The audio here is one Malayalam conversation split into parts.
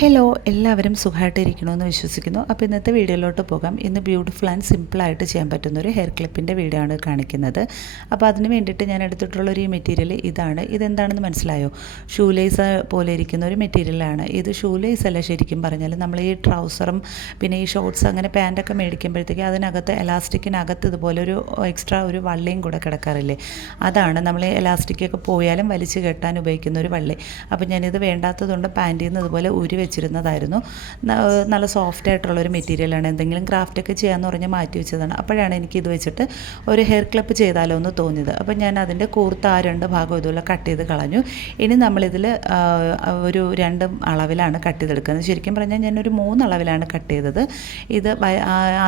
ഹലോ, എല്ലാവരും സുഖമായിട്ടിരിക്കണമെന്ന് വിശ്വസിക്കുന്നു. അപ്പോൾ ഇന്നത്തെ വീഡിയോയിലോട്ട് പോകാം. ഇന്ന് ബ്യൂട്ടിഫുൾ ആൻഡ് സിമ്പിളായിട്ട് ചെയ്യാൻ പറ്റുന്നൊരു ഹെയർ ക്ലിപ്പിൻ്റെ വീഡിയോ ആണ് കാണിക്കുന്നത്. അപ്പോൾ അതിന് വേണ്ടിയിട്ട് ഞാൻ എടുത്തിട്ടുള്ളൊരു ഈ മെറ്റീരിയൽ ഇതാണ്. ഇതെന്താണെന്ന് മനസ്സിലായോ? ഷൂ ലേസ് പോലെ ഇരിക്കുന്ന ഒരു മെറ്റീരിയലാണ്. ഇത് ഷൂ ലേസ് അല്ല, ശരിക്കും പറഞ്ഞാൽ നമ്മൾ ഈ ട്രൗസറും പിന്നെ ഈ ഷോർട്സ് അങ്ങനെ പാൻറ്റൊക്കെ മേടിക്കുമ്പോഴത്തേക്ക് അതിനകത്ത് എലാസ്റ്റിക്കിനകത്ത് ഇതുപോലെ ഒരു എക്സ്ട്രാ ഒരു വള്ളിയും കൂടെ കിടക്കാറില്ലേ, അതാണ് നമ്മൾ എലാസ്റ്റിക്കൊക്കെ പോയാലും വലിച്ചു കെട്ടാൻ ഉപയോഗിക്കുന്ന ഒരു വള്ളി. അപ്പോൾ ഞാനിത് വേണ്ടാത്തതുകൊണ്ട് പാൻറ്റിൽ നിന്ന് ഇതുപോലെ വെച്ചിരുന്നതായിരുന്നു. നല്ല സോഫ്റ്റ് ആയിട്ടുള്ളൊരു മെറ്റീരിയലാണ്. എന്തെങ്കിലും ക്രാഫ്റ്റൊക്കെ ചെയ്യാമെന്ന് പറഞ്ഞ് മാറ്റി വെച്ചതാണ്. അപ്പോഴാണ് എനിക്കിത് വെച്ചിട്ട് ഒരു ഹെയർ ക്ലിപ്പ് ചെയ്താലോ എന്ന് തോന്നിയത്. അപ്പോൾ ഞാൻ അതിൻ്റെ കൂർത്ത ആ രണ്ട് ഭാഗം ഇതുപോലെ കട്ട് ചെയ്ത് കളഞ്ഞു. ഇനി നമ്മളിതിൽ ഒരു രണ്ട് അളവിലാണ് കട്ട് ചെയ്തെടുക്കുന്നത്. ശരിക്കും പറഞ്ഞാൽ ഞാനൊരു 3 അളവിലാണ് കട്ട് ചെയ്തത്. ഇത്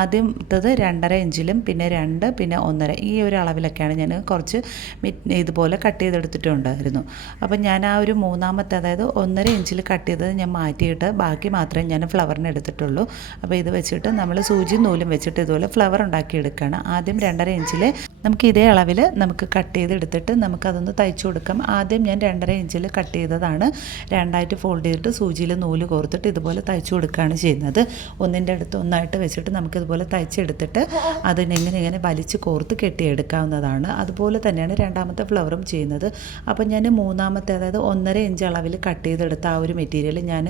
ആദ്യത്തത് 2.5 ഇഞ്ചിലും പിന്നെ 2 പിന്നെ 1.5 ഈ ഒരു അളവിലൊക്കെയാണ് ഞാൻ കുറച്ച് ഇതുപോലെ കട്ട് ചെയ്തെടുത്തിട്ടുണ്ടായിരുന്നു. അപ്പം ഞാൻ ആ ഒരു മൂന്നാമത്തെ, അതായത് 1.5 ഇഞ്ചിൽ കട്ട് ചെയ്തത് ഞാൻ മാറ്റിയിട്ട് ബാക്കി മാത്രമേ ഞാൻ ഫ്ലവറിന് എടുത്തിട്ടുള്ളൂ. അപ്പോൾ ഇത് വെച്ചിട്ട് നമ്മൾ സൂചി നൂലും വെച്ചിട്ട് ഇതുപോലെ ഫ്ലവർ ഉണ്ടാക്കിയെടുക്കുകയാണ്. ആദ്യം 2.5 ഇഞ്ചിൽ നമുക്ക് ഇതേ അളവിൽ നമുക്ക് കട്ട് ചെയ്തെടുത്തിട്ട് നമുക്കതൊന്ന് തയ്ച്ചു കൊടുക്കാം. ആദ്യം ഞാൻ 2.5 ഇഞ്ചിൽ കട്ട് ചെയ്തതാണ് രണ്ടായിട്ട് ഫോൾഡ് ചെയ്തിട്ട് സൂചിയിൽ നൂല് കോർത്തിട്ട് ഇതുപോലെ തയ്ച്ചു കൊടുക്കുകയാണ് ചെയ്യുന്നത്. ഒന്നിൻ്റെ അടുത്ത് ഒന്നായിട്ട് വെച്ചിട്ട് നമുക്കിതുപോലെ തയ്ച്ചെടുത്തിട്ട് അതിനെങ്ങനെ വലിച്ച് കോർത്ത് കെട്ടിയെടുക്കാവുന്നതാണ്. അതുപോലെ തന്നെയാണ് രണ്ടാമത്തെ ഫ്ലവറും ചെയ്യുന്നത്. അപ്പോൾ ഞാൻ മൂന്നാമത്തെ, അതായത് 1.5 ഇഞ്ച് അളവിൽ കട്ട് ചെയ്തെടുത്ത ആ ഒരു മെറ്റീരിയൽ ഞാൻ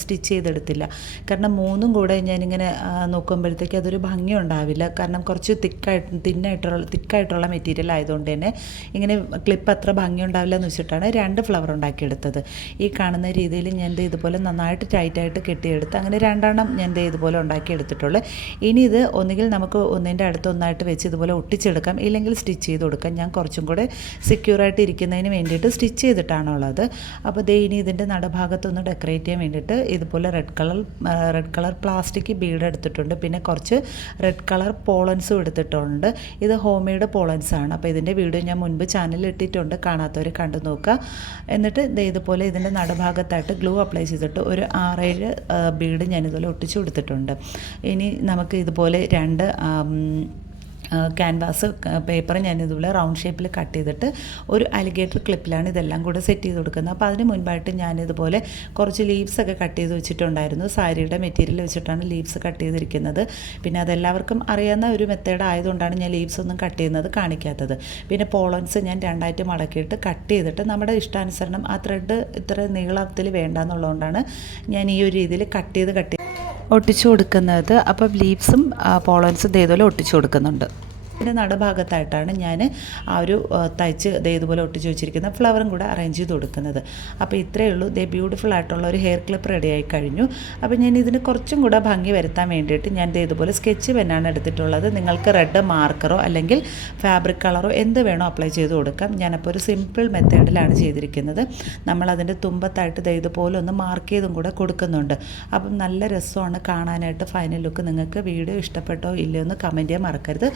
സ്റ്റിച്ച് ചെയ്തെടുത്തില്ല. കാരണം മൂന്നും കൂടെ ഞാനിങ്ങനെ നോക്കുമ്പോഴത്തേക്ക് അതൊരു ഭംഗി ഉണ്ടാവില്ല. കാരണം കുറച്ച് തിക്കായിട്ടുള്ള മെറ്റീരിയൽ ആയതുകൊണ്ട് തന്നെ ഇങ്ങനെ ക്ലിപ്പ് അത്ര ഭംഗി ഉണ്ടാവില്ല എന്ന് വെച്ചിട്ടാണ് 2 ഫ്ലവർ ഉണ്ടാക്കിയെടുത്തത്. ഈ കാണുന്ന രീതിയിൽ ഞാൻ ഇതുപോലെ നന്നായിട്ട് ടൈറ്റായിട്ട് കെട്ടിയെടുത്ത് അങ്ങനെ 2 ഞാൻ ഇതുപോലെ ഉണ്ടാക്കിയെടുത്തിട്ടുള്ളൂ. ഇനി ഇത് ഒന്നുകിൽ നമുക്ക് ഒന്നിൻ്റെ അടുത്ത് ഒന്നായിട്ട് വെച്ച് ഇതുപോലെ ഒട്ടിച്ചെടുക്കാം, ഇല്ലെങ്കിൽ സ്റ്റിച്ച് ചെയ്ത് കൊടുക്കാം. ഞാൻ കുറച്ചും കൂടെ സെക്യൂറായിട്ട് ഇരിക്കുന്നതിന് വേണ്ടിയിട്ട് സ്റ്റിച്ച് ചെയ്തിട്ടാണുള്ളത്. അപ്പോൾ ഇനി ഇതിൻ്റെ നടുഭാഗത്തൊന്ന് ഡെക്കറേറ്റ് ചെയ്യാൻ വേണ്ടിയിട്ട് ഇതുപോലെ റെഡ് കളർ പ്ലാസ്റ്റിക് ബീഡ് എടുത്തിട്ടുണ്ട്. പിന്നെ കുറച്ച് റെഡ് കളർ പോളൻസും എടുത്തിട്ടുണ്ട്. ഇത് ഹോം മെയ്ഡ് പോളൻസ് ആണ്. അപ്പോൾ ഇതിൻ്റെ വീഡിയോ ഞാൻ മുൻപ് ചാനലിൽ ഇട്ടിട്ടുണ്ട്, കാണാത്തവർ കണ്ടു നോക്കുക. എന്നിട്ട് ഇതുപോലെ ഇതിൻ്റെ നടുഭാഗത്തായിട്ട് ഗ്ലൂ അപ്ലൈ ചെയ്തിട്ട് ഒരു 6-7 ബീഡ് ഞാനിതുപോലെ ഒട്ടിച്ചു കൊടുത്തിട്ടുണ്ട്. ഇനി നമുക്ക് ഇതുപോലെ 2 ക്യാൻവാസ് പേപ്പർ ഞാനിതുപോലെ റൗണ്ട് ഷേപ്പിൽ കട്ട് ചെയ്തിട്ട് ഒരു അലിഗേറ്റർ ക്ലിപ്പിലാണ് ഇതെല്ലാം കൂടെ സെറ്റ് ചെയ്ത് കൊടുക്കുന്നത്. അപ്പോൾ അതിന് മുൻപായിട്ട് ഞാനിതുപോലെ കുറച്ച് ലീവ്സൊക്കെ കട്ട് ചെയ്ത് വെച്ചിട്ടുണ്ടായിരുന്നു. സാരിയുടെ മെറ്റീരിയൽ വെച്ചിട്ടാണ് ലീവ്സ് കട്ട് ചെയ്തിരിക്കുന്നത്. പിന്നെ അതെല്ലാവർക്കും അറിയാവുന്ന ഒരു മെത്തേഡ് ആയതുകൊണ്ടാണ് ഞാൻ ലീവ്സ് ഒന്നും കട്ട് ചെയ്യുന്നത് കാണിക്കാത്തത്. പിന്നെ പോളൻസ് ഞാൻ 2ആയിട്ട് മടക്കിയിട്ട് കട്ട് ചെയ്തിട്ട് നമ്മുടെ ഇഷ്ടാനുസരണം ആ ത്രെഡ് ഇത്ര നീളത്തിൽ വേണ്ടെന്നുള്ളതുകൊണ്ടാണ് ഞാൻ ഈ ഒരു രീതിയിൽ കട്ട് ചെയ്ത് ഒട്ടിച്ചു കൊടുക്കുന്നത്. അപ്പോൾ ലീവ്സും പോളൻസും ഇതേപോലെ ഒട്ടിച്ചു കൊടുക്കുന്നുണ്ട്. ഇതിൻ്റെ നടുഭാഗത്തായിട്ടാണ് ഞാൻ ആ ഒരു തയ്ച്ച് ഇതുപോലെ ഒട്ടിച്ച് വെച്ചിരിക്കുന്ന ഫ്ലവറും കൂടെ അറേഞ്ച് ചെയ്ത് കൊടുക്കുന്നത്. അപ്പോൾ ഇത്രയേ ഉള്ളൂ. ബ്യൂട്ടിഫുൾ ആയിട്ടുള്ള ഒരു ഹെയർ ക്ലിപ്പ് റെഡി ആയി കഴിഞ്ഞു. അപ്പോൾ ഞാൻ ഇതിന് കുറച്ചും കൂടെ ഭംഗി വരുത്താൻ വേണ്ടിയിട്ട് ഞാൻ ഇതുപോലെ സ്കെച്ച് പെന്നാണ് എടുത്തിട്ടുള്ളത്. നിങ്ങൾക്ക് റെഡ് മാർക്കറോ അല്ലെങ്കിൽ ഫാബ്രിക് കളറോ എന്ത് വേണോ അപ്ലൈ ചെയ്ത് കൊടുക്കാം. ഞാനപ്പോൾ ഒരു സിമ്പിൾ മെത്തേഡിലാണ് ചെയ്തിരിക്കുന്നത്. നമ്മളതിൻ്റെ തുമ്പത്തായിട്ട് ഇതുപോലെ ഒന്ന് മാർക്ക് ചെയ്തും കൂടെ കൊടുക്കുന്നുണ്ട്. അപ്പം നല്ല രസമാണ് കാണാനായിട്ട്. Final look. നിങ്ങൾക്ക് വീഡിയോ ഇഷ്ടപ്പെട്ടോ ഇല്ലയോ എന്ന് കമൻറ്റ് ചെയ്യാൻ മറക്കരുത്.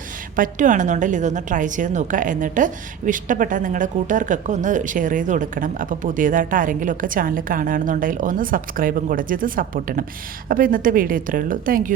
പറ്റുവാണെന്നുണ്ടെങ്കിൽ ഇതൊന്ന് ട്രൈ ചെയ്ത് നോക്കുക. എന്നിട്ട് ഇഷ്ടപ്പെട്ടാൽ നിങ്ങളുടെ കൂട്ടുകാർക്കൊക്കെ ഒന്ന് ഷെയർ ചെയ്ത് കൊടുക്കണം. അപ്പോൾ പുതിയതായിട്ട് ആരെങ്കിലുമൊക്കെ ചാനൽ കാണുകയാണെന്നുണ്ടെങ്കിൽ ഒന്ന് സബ്സ്ക്രൈബും കൂടെ ചെയ്ത് സപ്പോർട്ട് ചെയ്യണം. അപ്പോൾ ഇന്നത്തെ വീഡിയോ ഇത്രയേ ഉള്ളൂ. താങ്ക്